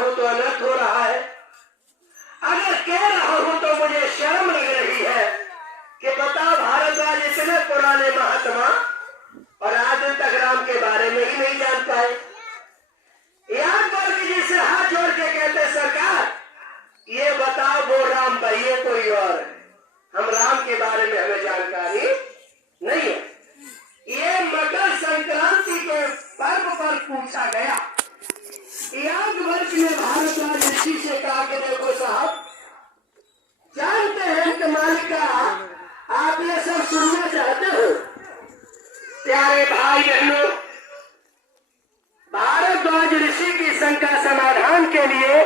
हूं तो अनर्थ हो रहा है। अगर कह रहा हूं तो मुझे शर्म लग रही है कि बताओ भारद्वाज इतने पुराने महात्मा और आज तक राम के बारे में ही नहीं जान पाए। यादव जी से हाथ जोड़ के कहते सरकार ये बताओ वो राम भैया कोई और है, हम राम के बारे में हमें जानकारी नहीं है। ये मकर संक्रांति के पर्व पर पूछा गया। यादव ने भारद्वाज ऋषि से कहा कि देखो साहब जानते हैं कि मालिका आप ये सब सुनना चाहते हो। प्यारे भाई बहनों, भारद्वाज ऋषि की शंका समाधान के लिए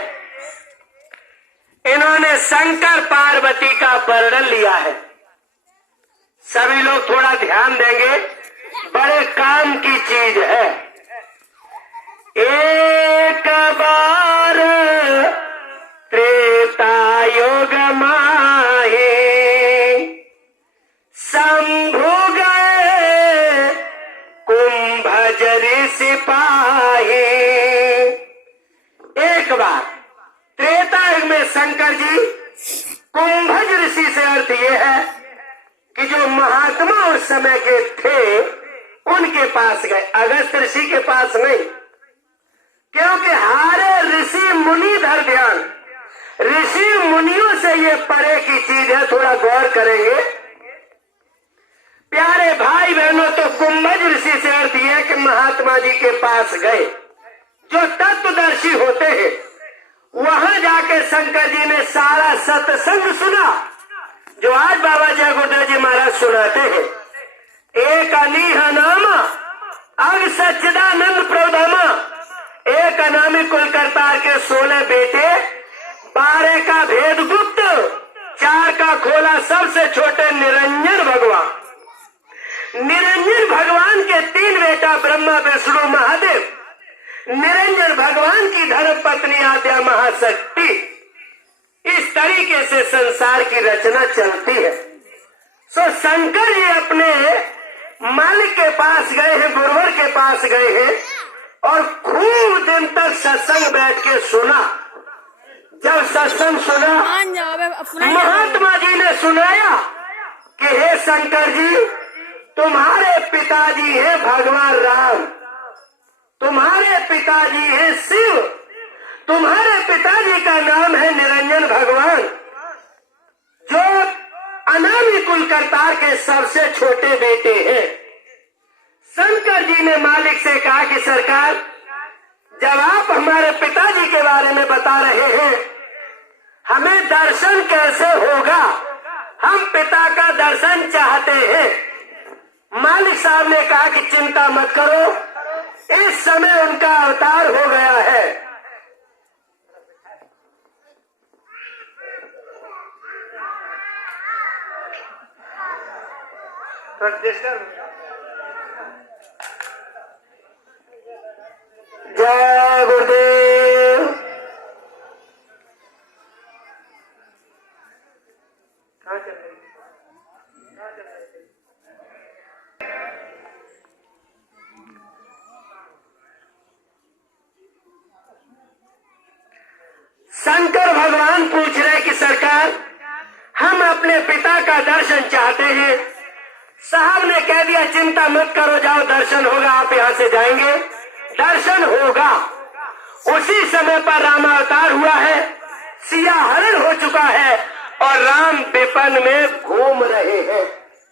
इन्होंने शंकर पार्वती का वर्णन लिया है। सभी लोग थोड़ा ध्यान देंगे, बड़े काम की चीज है। एक बार त्रेता युग माहे शंभु गए कुंभज ऋषि पाहे। एक बार त्रेता युग में शंकर जी कुंभज ऋषि से अर्थ यह है कि जो महात्मा उस समय के थे उनके पास गए, अगस्त ऋषि के पास नहीं, क्योंकि हारे ऋषि मुनि धर ध्यान, ऋषि मुनियों से ये परे की चीज है, थोड़ा गौर करेंगे। प्यारे भाई बहनों, तो कुंभज ऋषि से अर्थ यह कि महात्मा जी के पास गए जो तत्वदर्शी होते हैं। वहां जाके शंकर जी ने सारा सत्संग सुना जो आज बाबा जय गुरुदेव जी महाराज सुनाते हैं। एक अनीह नाम अग सच्चिदानंद प्रभुधामा, एक अनामी कुल करतार के 16 बेटे, 12 का भेद गुप्त, 4 का खोला सबसे छोटे निरंजन भगवान। निरंजन भगवान के 3 बेटा ब्रह्मा विष्णु महादेव, निरंजन भगवान की धर्म पत्नी आद्या महाशक्ति। इस तरीके से संसार की रचना चलती है। सो शंकर जी अपने मालिक के पास गए हैं, गुरुवर के पास गए हैं और खूब दिन तक सत्संग बैठ के सुना। जब सत्संग सुना, महात्मा जी ने सुनाया कि हे शंकर जी, तुम्हारे पिताजी हैं भगवान राम, तुम्हारे पिताजी हैं शिव, तुम्हारे पिताजी का नाम है निरंजन भगवान, जो अनामी कुल करतार के सबसे छोटे बेटे हैं। शंकर जी ने मालिक से कहा कि सरकार, जब आप हमारे पिताजी के बारे में बता रहे हैं, हमें दर्शन कैसे होगा? हम पिता का दर्शन चाहते हैं। मालिक साहब ने कहा कि चिंता मत करो, इस समय उनका अवतार हो गया है। जय गुरुदेव। शंकर भगवान पूछ रहे कि सरकार, हम अपने पिता का दर्शन चाहते हैं। साहब ने कह दिया चिंता मत करो, जाओ दर्शन होगा, आप यहाँ से जाएंगे, दर्शन होगा। उसी समय पर रामावतार हुआ है, सिया हरण हो चुका है और राम विपन में घूम रहे हैं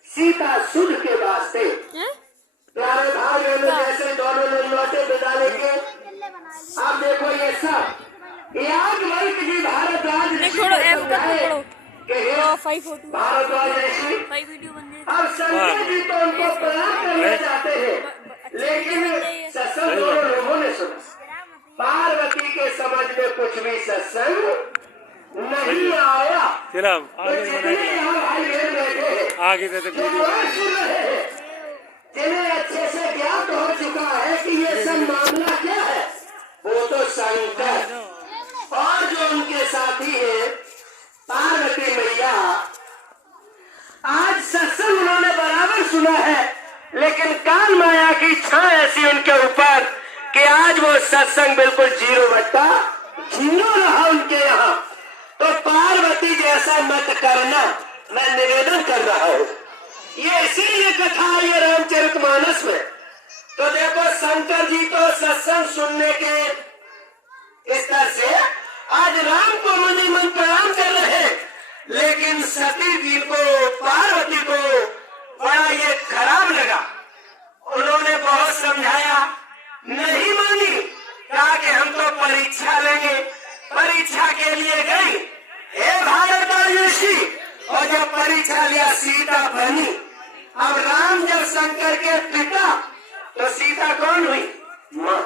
सीता सुध के वास्ते। प्यारे भाई जैसे दोनों लोग लौटे विदा लेके, अब देखो ये सब यादव जी भारद्वाज भारद्वाज ऋषि अब संजय जी तो उनको प्रणाम करना चाहते हैं, लेकिन सत्संग दोनों लोगों ने सुना। पार्वती के समझ में कुछ भी सत्संग नहीं आया। तो जितने यहाँ भाई बहन बैठे हैं जो सुन रहे हैं, जिन्हें अच्छे से ज्ञात हो चुका है कि ये सब मामला क्या है, वो तो शंकर और जो उनके साथी है पार्वती मैया। आज सत्संग उन्होंने बराबर सुना है, लेकिन काल माया की छां ऐसी उनके ऊपर कि आज वो सत्संग बिल्कुल 0/0 हिंदू रहा उनके यहाँ, तो पार्वती जैसा मत करना, मैं निवेदन कर रहा हूँ। ये इसीलिए कथा है ये रामचरितमानस में। तो देखो शंकर जी तो सत्संग सुनने के स्तर से आज राम को मुनि मन प्रणाम कर रहे हैं, लेकिन सती जी को, पार्वती को बड़ा ये खराब लगा। उन्होंने बहुत समझाया, नहीं मानी, कहा कि हम तो परीक्षा लेंगे। परीक्षा के लिए गई, हे भारद्वाज ऋषि, और जब परीक्षा लिया सीता बनी। अब राम जब शंकर के पिता, तो सीता कौन हुई? माँ।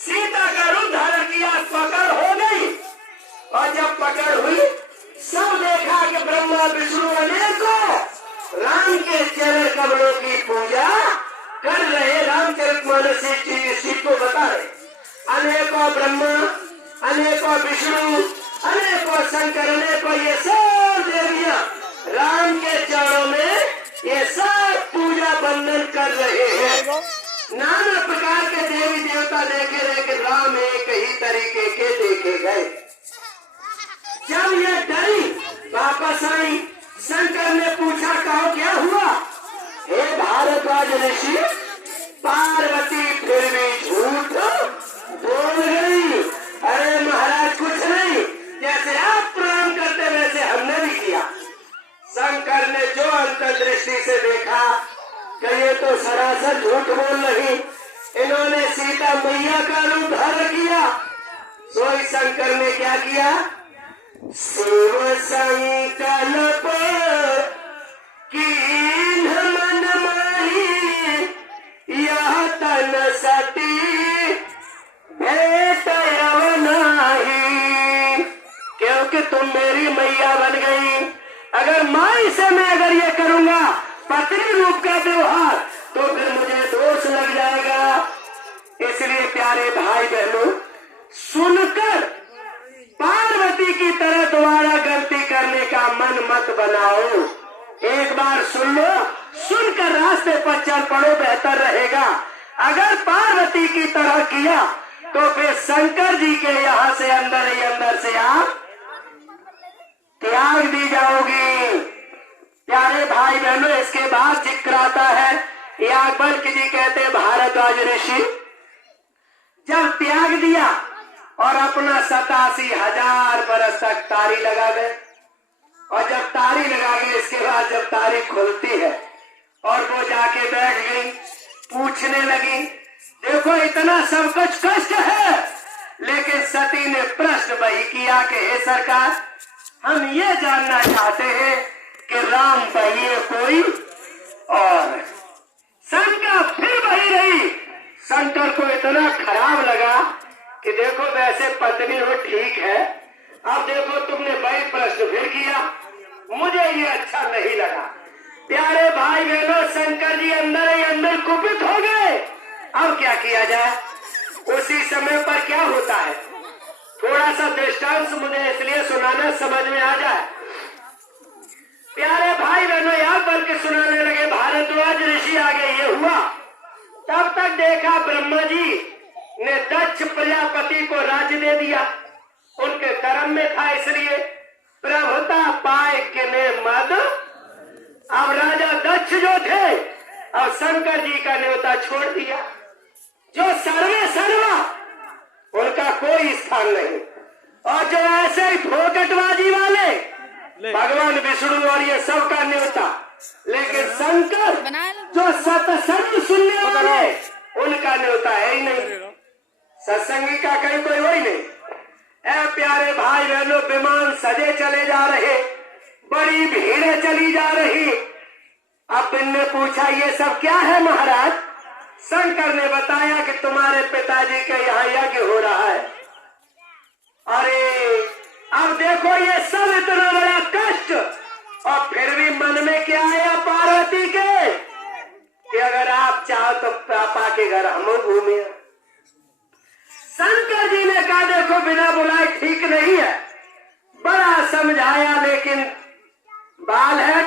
सीता का रूप धारण किया, पकड़ हो गई। और जब पकड़ हुई, सब देखा कि ब्रह्मा विष्णु अनेकों राम के चरण कमलों की पूजा कर रहे। रामचरितमानस इसी को बता रहे, अनेकों ब्रह्मा, अनेकों विष्णु, अनेकों शंकर, अनेकों ये सब देवियां राम के चरणों में ये सब पूजा बंदन कर रहे हैं। नाना प्रकार के देवी देवता देखे, लेकिन राम एक ही तरीके के देखे गए। जब ये डरी वापस आई, शंकर ने पूछा, कहो क्या हुआ? हे भारद्वाज ऋषि, पार्वती फिर भी झूठ बोल गई। अरे महाराज कुछ नहीं, जैसे आप प्रणाम करते वैसे हमने भी किया। शंकर ने जो अंतर्दृष्टि से देखा कि ये तो सरासर झूठ बोल रही, इन्होंने सीता मैया का रूप धारण किया। सोई शंकर ने क्या किया? शिव संकल्प कीन मन माही, यह तन सती भेट नाही। क्योंकि तुम मेरी मैया बन गई। अगर माई से मैं अगर ये करूंगा पत्नी रूप का व्यवहार, तो फिर मुझे दोष लग जाएगा। इसलिए प्यारे भाई बहनों, सुनकर पार्वती की तरह दोबारा गलती करने का मन मत बनाओ। एक बार सुन लो, सुनकर रास्ते पर चल पड़ो, बेहतर रहेगा। अगर पार्वती की तरह किया तो फिर शंकर जी के यहाँ से अंदर ही अंदर से आप त्याग दी जाओगी। प्यारे भाई बहनों, इसके बाद जिक्र आता है, याज्ञवल्क्य जी कहते, भारद्वाज ऋषि जब त्याग दिया और अपना 87,000 बरस तक तारी लगा गए, और जब तारी लगा गए इसके बाद जब तारी खुलती है और वो जाके बैठ गई, पूछने लगी, देखो इतना सब कुछ कष्ट है, लेकिन सती ने प्रश्न वही किया कि हे सरकार, हम ये जानना चाहते हैं कि राम पहिए कोई और। शंका फिर वही रही। शंकर को इतना खराब लगा कि देखो वैसे पत्नी हो ठीक है, अब देखो तुमने वही प्रश्न फिर किया, मुझे ये अच्छा नहीं लगा। प्यारे भाई बहनों, शंकर जी अंदर ही अंदर कुपित हो गए। अब क्या किया जाए? उसी समय पर क्या होता है, थोड़ा सा दृष्टांत मुझे इसलिए सुनाना समझ में आ जाए। प्यारे भाई बहनों, यहाँ पर के सुनाने लगे, भारद्वाज ऋषि आगे ये हुआ। तब तक देखा ब्रह्मा जी ने दक्ष प्रजापति को राज्य दे दिया, उनके कर्म में था, इसलिए प्रभुता पाए के ने मद। अब राजा दक्ष जो थे, अब शंकर जी का न्योता छोड़ दिया। जो सर्वे सर्वा, उनका कोई स्थान नहीं। और जो ऐसे ही फोकटबाजी वाले, भगवान विष्णु और ये सब का न्योता, लेकिन शंकर जो सत्संग सुनने वाले, उनका न्योता है ही नहीं। सत्संगी का कहीं कोई वही नहीं। ऐ प्यारे भाई बहनों, विमान सजे चले जा रहे, बड़ी भीड़ चली जा रही। अब इनने पूछा, ये सब क्या है महाराज? शंकर ने बताया कि तुम्हारे पिताजी के यहाँ यज्ञ हो रहा है। अरे अब देखो ये सब इतना बड़ा कष्ट, और फिर भी मन में क्या आया पार्वती के कि अगर आप चाहो तो पापा के घर हम घूमे। शंकर जी ने कहा, देखो बिना बुलाए ठीक नहीं है। बड़ा समझाया, लेकिन बाल है,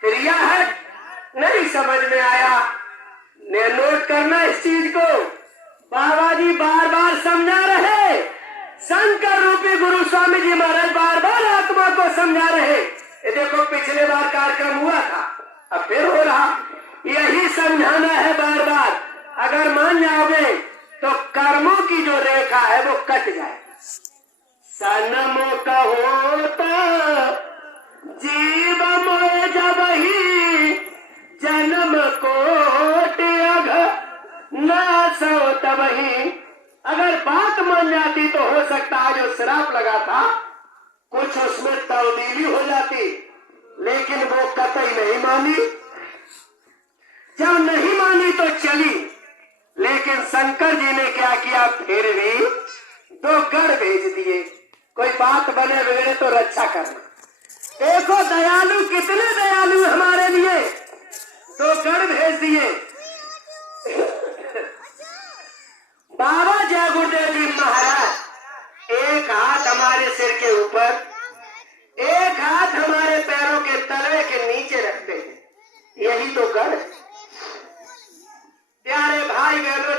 क्रिया है, नहीं समझ में आया। ने नोट करना इस चीज को, बाबा जी बार बार समझा रहे, शंकर रूपी गुरु स्वामी जी महाराज बार बार आत्मा को समझा रहे। ये देखो पिछले बार कार्यक्रम हुआ था, अब फिर हो रहा। यही समझाना है बार बार। अगर मान जाओगे तो कर्मों की जो रेखा है वो कट जाए। सनम कहो तो जीव मोए जब ही जन्म कोट अघ न सो तब ही। अगर बात मान जाती तो हो सकता है जो श्राप लगा था कुछ उसमें तब्दीली हो जाती, लेकिन वो कतई नहीं मानी। जब नहीं मानी तो चली, लेकिन शंकर जी ने क्या किया, फिर भी 2 गढ़ भेज दिए। कोई बात बने बिगड़े तो रक्षा करना। देखो दयालु कितने दयालु हमारे लिए, 2 गढ़ भेज दिए। बाबा जय गुरुदेव जी महाराज एक हाथ हमारे सिर के ऊपर, एक हाथ हमारे पैरों के तलवे के नीचे रखते हैं। यही तो गढ़। प्यारे भाई बहनों,